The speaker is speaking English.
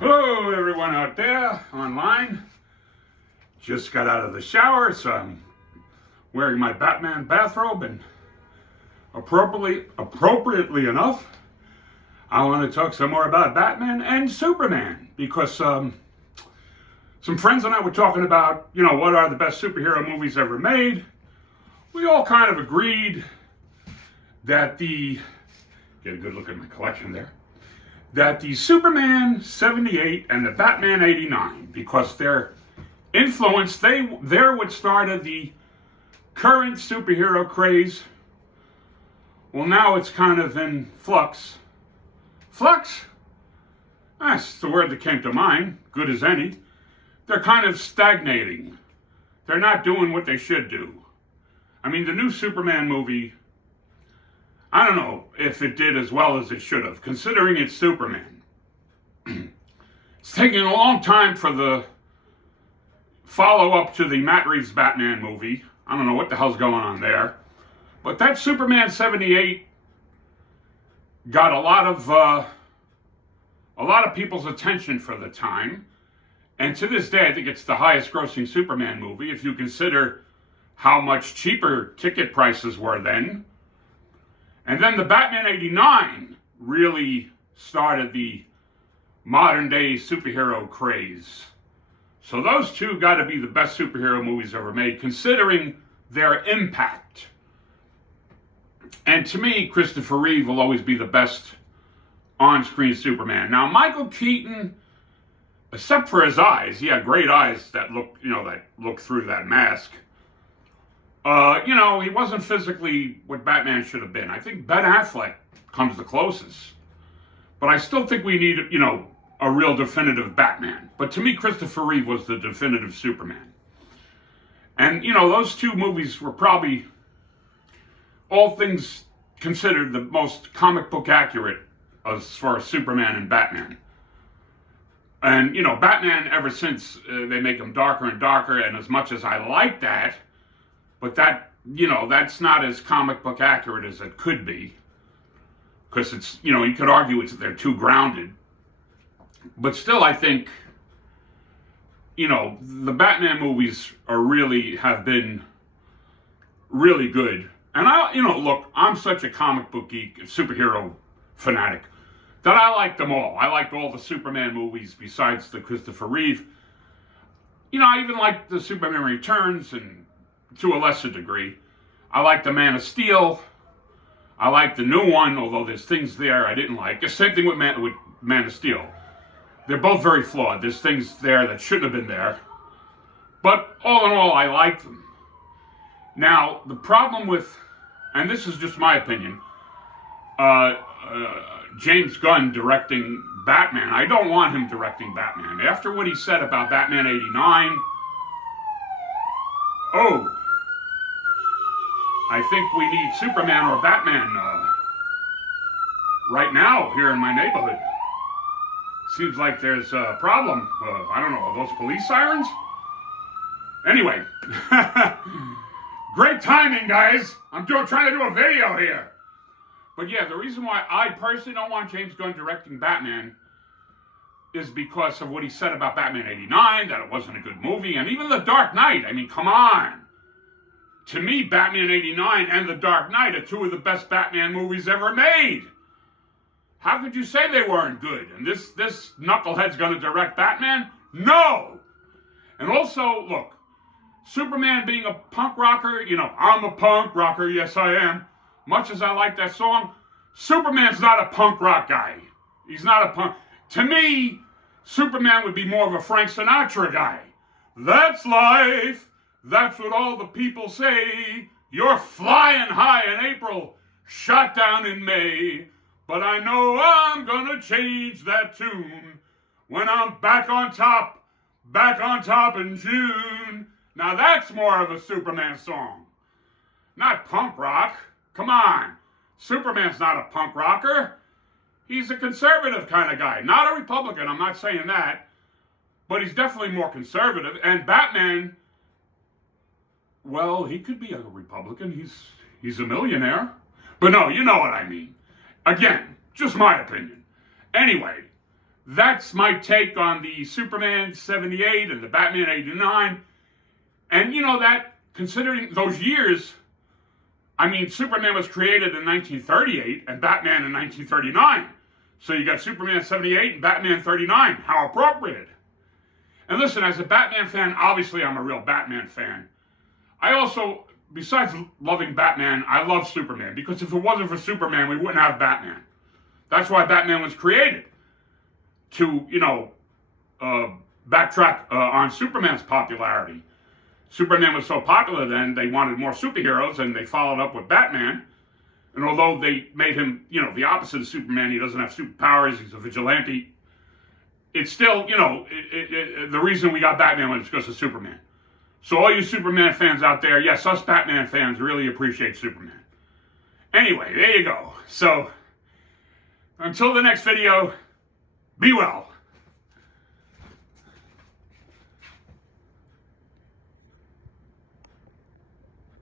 Hello, everyone out there online. Just got out of the shower, so I'm wearing my Batman bathrobe, and appropriately enough, I want to talk some more about Batman and Superman because some friends and I were talking about, what are the best superhero movies ever made. We all kind of agreed that get a good look at my collection there, that the Superman78 and the Batman89, because their influence, they're what started the current superhero craze. Well, now it's kind of in flux. Flux? That's the word that came to mind, good as any. They're kind of stagnating. They're not doing what they should do. I mean, the new Superman movie, I don't know if it did as well as it should have, considering it's Superman. It's taking a long time for the follow-up to the Matt Reeves Batman movie. I don't know what the hell's going on there. But that Superman 78 got a lot of people's attention for the time. And to this day, I think it's the highest grossing Superman movie, if you consider how much cheaper ticket prices were then. And then the Batman 89 really started the modern day superhero craze. So those two got to be the best superhero movies ever made, considering their impact. And to me, Christopher Reeve will always be the best on-screen Superman. Now, Michael Keaton, except for his eyes, he had great eyes that look through that mask. He wasn't physically what Batman should have been. I think Ben Affleck comes the closest. But I still think we need, a real definitive Batman. But to me, Christopher Reeve was the definitive Superman. And, those two movies were probably, all things considered, the most comic book accurate as far as Superman and Batman. And, Batman, ever since, they make him darker and darker, and as much as I like that, but that's not as comic book accurate as it could be. Because it's, you could argue they're too grounded. But still, I think, the Batman movies have been really good. And look, I'm such a comic book geek, superhero fanatic, that I like them all. I liked all the Superman movies besides the Christopher Reeve. I even liked the Superman Returns, and to a lesser degree. I like the Man of Steel. I like the new one, although there's things there I didn't like. The same thing with Man of Steel. They're both very flawed. There's things there that shouldn't have been there. But all in all, I like them. Now, the problem with, and this is just my opinion, James Gunn directing Batman, I don't want him directing Batman. After what he said about Batman 89, I think we need Superman or Batman right now here in my neighborhood. Seems like there's a problem. I don't know, are those police sirens? Anyway, great timing, guys. I'm trying to do a video here. But yeah, the reason why I personally don't want James Gunn directing Batman is because of what he said about Batman 89, that it wasn't a good movie, and even The Dark Knight. I mean, come on. To me, Batman 89 and The Dark Knight are two of the best Batman movies ever made. How could you say they weren't good? And this knucklehead's going to direct Batman? No! And also, look, Superman being a punk rocker, I'm a punk rocker, yes I am. Much as I like that song, Superman's not a punk rock guy. He's not a punk. To me, Superman would be more of a Frank Sinatra guy. That's life. That's what all the people say. You're flying high in April, shot down in May. But I know I'm gonna change that tune when I'm back on top in June. Now that's more of a Superman song. Not punk rock. Come on. Superman's not a punk rocker. He's a conservative kind of guy. Not a Republican, I'm not saying that. But he's definitely more conservative. And Batman, well, he could be a Republican. He's a millionaire. But no, you know what I mean. Again, just my opinion. Anyway, that's my take on the Superman 78 and the Batman 89. And you know that, considering those years, I mean, Superman was created in 1938 and Batman in 1939. So you got Superman 78 and Batman 39. How appropriate. And listen, as a Batman fan, obviously I'm a real Batman fan. I also, besides loving Batman, I love Superman. Because if it wasn't for Superman, we wouldn't have Batman. That's why Batman was created. To, backtrack on Superman's popularity. Superman was so popular then, they wanted more superheroes, and they followed up with Batman. And although they made him, the opposite of Superman, he doesn't have superpowers, he's a vigilante, it's still, the reason we got Batman was because of Superman. So all you Superman fans out there, yes, us Batman fans really appreciate Superman. Anyway, there you go. So, until the next video, be well.